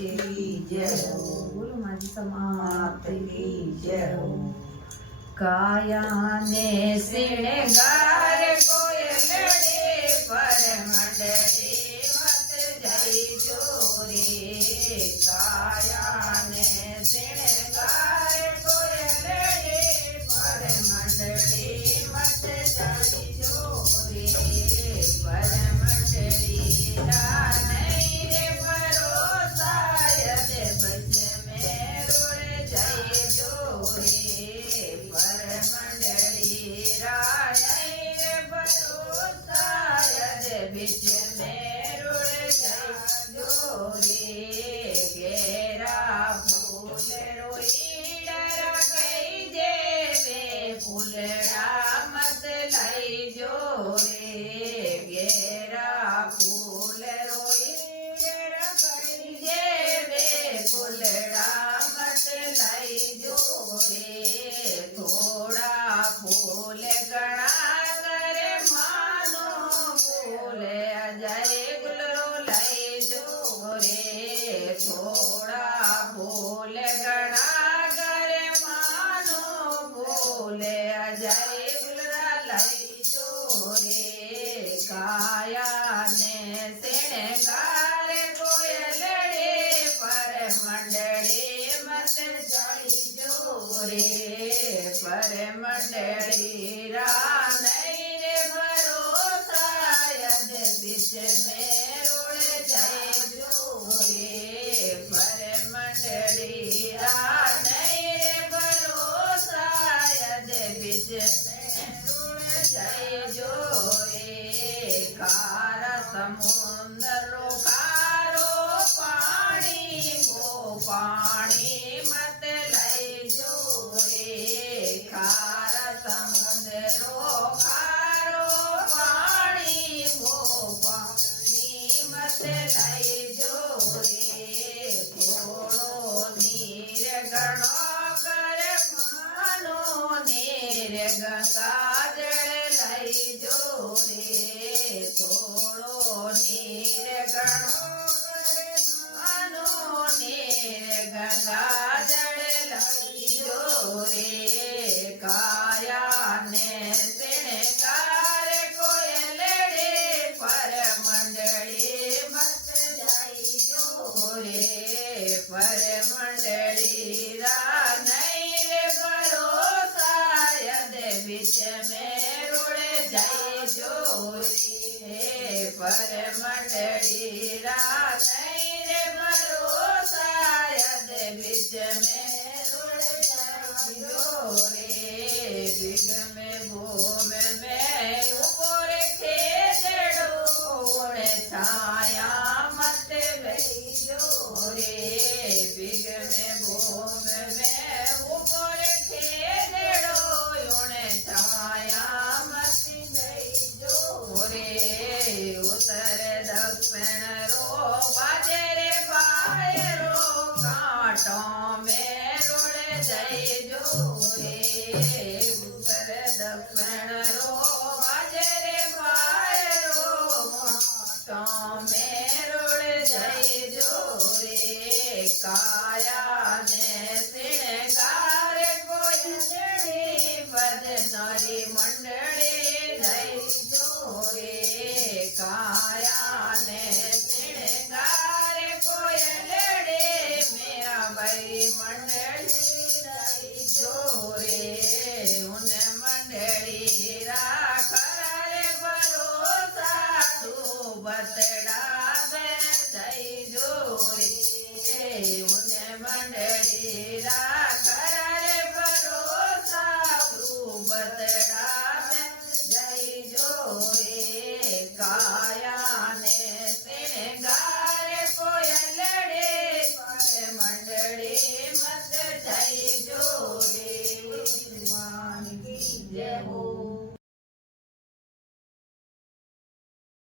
की जय हो। बोलो माझी समात की जय हो। कायाने श्रृंगार कोयलडे पर मंडली मत जई जोरे। कायाने श्रृंगार कोयलडे पर मंडली मत जई जोरे। पर मंडली नहीं रे भरोसा यदि बच में रुड़ जई जोरे। पर मंडली नहीं रे भरोसा यदि बिच में रुड़ जई जोरे। घेरा फूल रोई डर गई देवे फूलड़ा मत लाई जोरे। घेरा फूल रोई डर गई देवे फूलड़ा मत लाई जोरे। थोड़ा फूल गणा करे मानो फूल अजय गुलरो लाई जोरे। थोड़ा फूल गणा करे मानो फूल अजय गुलरा लाई जोरे। काया ने श्रृंगार कोयलडे पर मंडली मत जाई जोरे। पर मंडली नहीं रे भरोसा यदि बिच में रुड़ जाए जोरे। पर मंडली नहीं रे भरोसा यदि बिच में रुड़ जाए जोरे। खारा समुंदर खारो पानी वो पानी मत लाई जोरे। खारा समुंदरो खारो पानी वो पानी मत लाई जोरे। थोड़ो नीर गणो कर मानो नीर गंगा जल लाई जोरे। थोड़ो नीर गणो कर मानो नीर गंगा जल लाई जोरे। काया ने श्रृंगार कोयलडे पर मंडली मत जाई जोरे। पर मंडली नहीं रे भरोसा यदि बिच में रुड़ जाई जोरे। पर मंडली नहीं रे भरोसा यदि बिच में रुड़ जाई जोरे। बिग में भूम में ऊपर खेजड़ो उड़ छाया मत गई जोरे। बिग में भूम में ऊपर खेजड़ो उड़ छाया मत गई जोरे। उत्तर दक्षिण रो बाजरे बायरो कांटों में रुड़ जाए जोरे। उत्तर दक्षिण रो बाजरे बायरो कांटों में रुड़ जाए जोरे। काया ने श्रृंगार कोयलडे बदनरी मंडली लाई जोरे। काया ने श्रृंगार कोयलडे मेरा भाई मंडली लाई जोरे। उन मंडली राखा भरोसा तू बत